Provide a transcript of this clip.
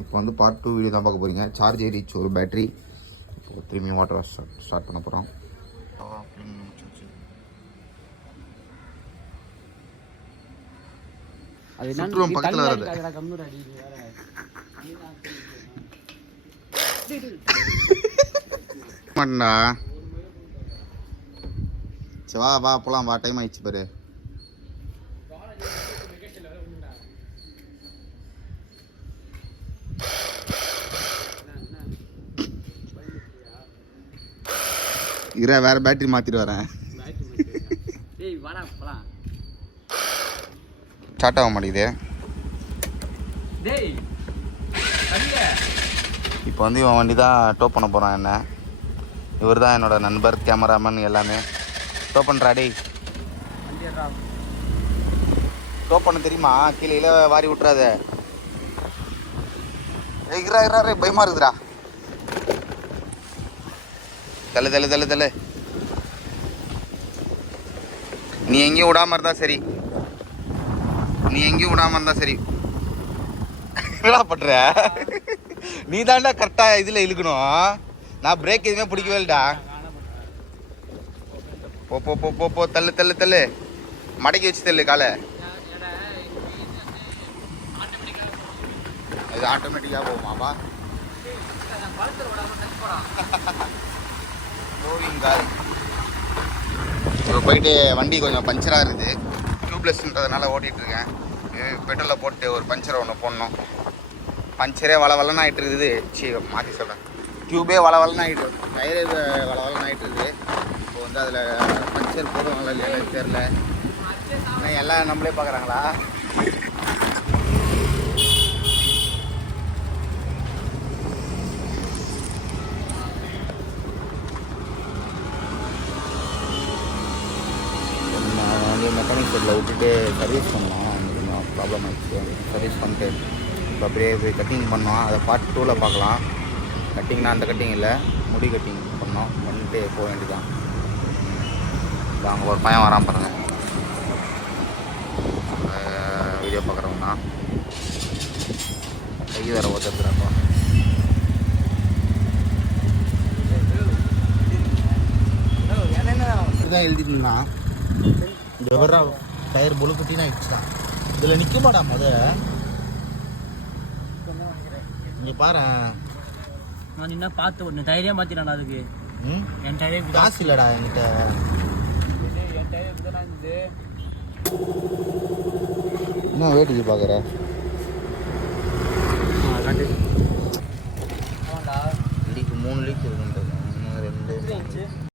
இப்போ வந்து part 2 video தான் பார்க்க போகிறீங்க. சார்ஜ் ஏறிச்சு ஒரு பேட்ரி. இப்போ திரும்பி வாட்டர் ஸ்டார்ட் பண்ண போகிறோம். சுற்றுலும் பக்கத்தில் வருது. பண்ணா சரி வா வா போலாம் வா, டைம் ஆயிடுச்சு பாரு. இர வேற பேட்டரி மாத்திட்டு வரேன். ஸ்டார்ட் ஆக மாட்டேங்குது. இப்போ வந்து இவன் வண்டி தான் டோப் பண்ண போகிறான். என்ன இவர் தான் என்னோட நண்பர், கேமராமேன் எல்லாமே. டோப் பண்ணுறா டேய். டோப் பண்ண தெரியுமா? கீழே வாரி விட்டுறாத. இருக்கிறா பயமா இருக்குதுடா. தள்ளு தள்ளு தள்ளு தள்ளு. நீ எங்கேயும் விடாம இருந்தா சரி. என்னடா பண்ற? நீ தாண்டா கரெக்டா இதுல இழுக்கணும். நான் பிரேக் எதுவுமே பிடிக்கவே இல்லடா. போ போ போ போ போ தள்ளு தள்ளு தள்ளு. மடக்கி வச்சு தள்ளு காலை. இது ஆட்டோமேட்டிக்காக போகுமாப்பா? இப்போ போயிட்டு வண்டி கொஞ்சம் பஞ்சராக இருக்குது. டியூப்லெஸ்ன்றதுனால ஓட்டிகிட்ருக்கேன். பெட்ரோலில் போட்டு ஒரு பஞ்சரை ஒன்று போடணும். பஞ்சரே வளவலன்னு ஆகிட்டு இருக்குது. மாற்றி சொல்கிறேன், டியூபே வளவலன்னு ஆகிட்டு, டயரே வளவலன்னு ஆகிட்டு இருக்குது. இப்போ வந்து அதில் பஞ்சர் போடுவாங்களா இல்லையா எனக்கு தெரில. ஆனால் எல்லாம் நம்மளே பார்க்குறாங்களா? மெக்கானிக் ஷெட்டில் விட்டுட்டு சர்வீஸ் பண்ணோம். கொஞ்சம் ப்ராப்ளம் ஆகிடுச்சு. சர்வீஸ் பண்ணிட்டு இப்போ அப்படியே போய் கட்டிங் பண்ணோம். அதை பார்ட் 2ல் பார்க்கலாம். கட்டிங்னா அந்த கட்டிங் இல்லை, முடி கட்டிங் பண்ணோம். பண்ணிட்டு போக வேண்டியதான். அங்கே ஒரு பையன் வரான் பாருங்கள், வீடியோ பார்க்குறவங்கண்ணா. கை வேற ஒருத்தருப்பா. இதுதான் எழுதிட்டுருந்தான். எவரா டயர் புழு குட்டின்னு ஆயிடுச்சுதான். இதில் நிற்க மாட்டா இங்கே பாரு. நான் என்ன பார்த்து ஒன்று டயரே மாற்றிடாண்டா. அதுக்கு என் டயரே காசு இல்லைடா என்கிட்ட. என் டயர் இப்படி தான் இருந்தது. என்ன வேட்டுக்கு பார்க்குற? லீக் 3 லீக் இருக்குன்றது. 1 2